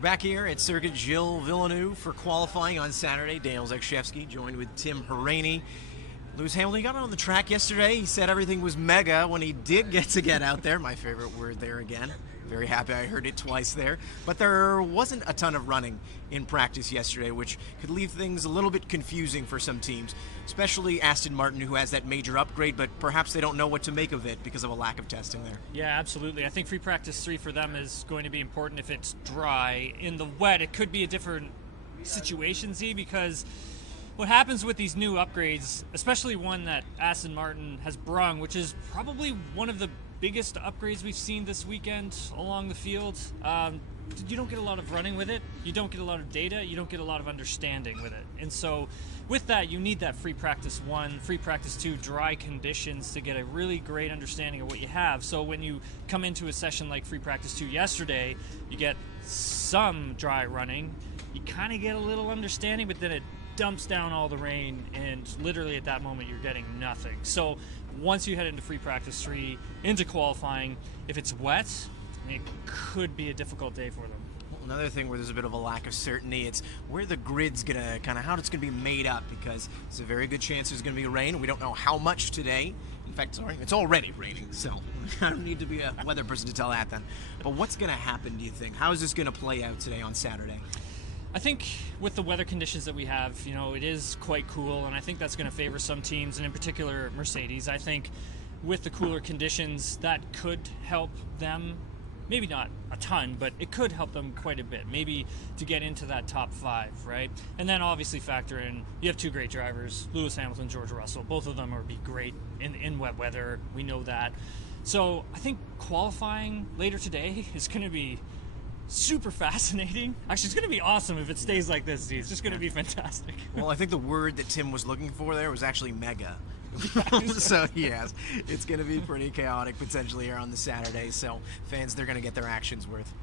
We're back here at Circuit Gilles Villeneuve for qualifying on Saturday. Daniel Zakrzewski joined with Tim Hauraney. Lewis Hamilton got on the track yesterday. He said everything was mega when he did get out there. My favorite word there again. Very happy I heard it twice there. But there wasn't a ton of running in practice yesterday, which could leave things a little bit confusing for some teams, especially Aston Martin, who has that major upgrade, but perhaps they don't know what to make of it because of a lack of testing there. Yeah, absolutely. I think free practice 3 for them is going to be important if it's dry. In the wet, it could be a different situation, Z, because what happens with these new upgrades, especially one that Aston Martin has brung, which is probably one of the biggest upgrades we've seen this weekend along the field, you don't get a lot of running with it, you don't get a lot of data, you don't get a lot of understanding with it. And so with that, you need that free practice 1, free practice 2 dry conditions to get a really great understanding of what you have. So when you come into a session like free practice 2 yesterday, you get some dry running, you kind of get a little understanding, but then it dumps down all the rain, and literally at that moment you're getting nothing. So once you head into free practice 3, into qualifying, if it's wet, it could be a difficult day for them. Well, another thing where there's a bit of a lack of certainty, it's where the grid's gonna how it's gonna be made up, because there's a very good chance there's gonna be rain. We don't know how much today. In fact, sorry, it's already raining, so I don't need to be a weather person to tell that then. But what's gonna happen, do you think? How is this gonna play out today on Saturday? I think with the weather conditions that we have, it is quite cool, and I think that's going to favor some teams, and in particular Mercedes. I think with the cooler conditions, that could help them, maybe not a ton, but it could help them quite a bit, maybe to get into that top 5, right? And then obviously factor in, you have 2 great drivers, Lewis Hamilton, George Russell. Both of them would be great in wet weather. We know that. So I think qualifying later today is going to be super fascinating. Actually, it's going to be awesome if it stays like this. It's just going to be fantastic. Well, I think the word that Tim was looking for there was actually mega. So yes, it's going to be pretty chaotic potentially here on the Saturday. So fans, they're going to get their actions worth.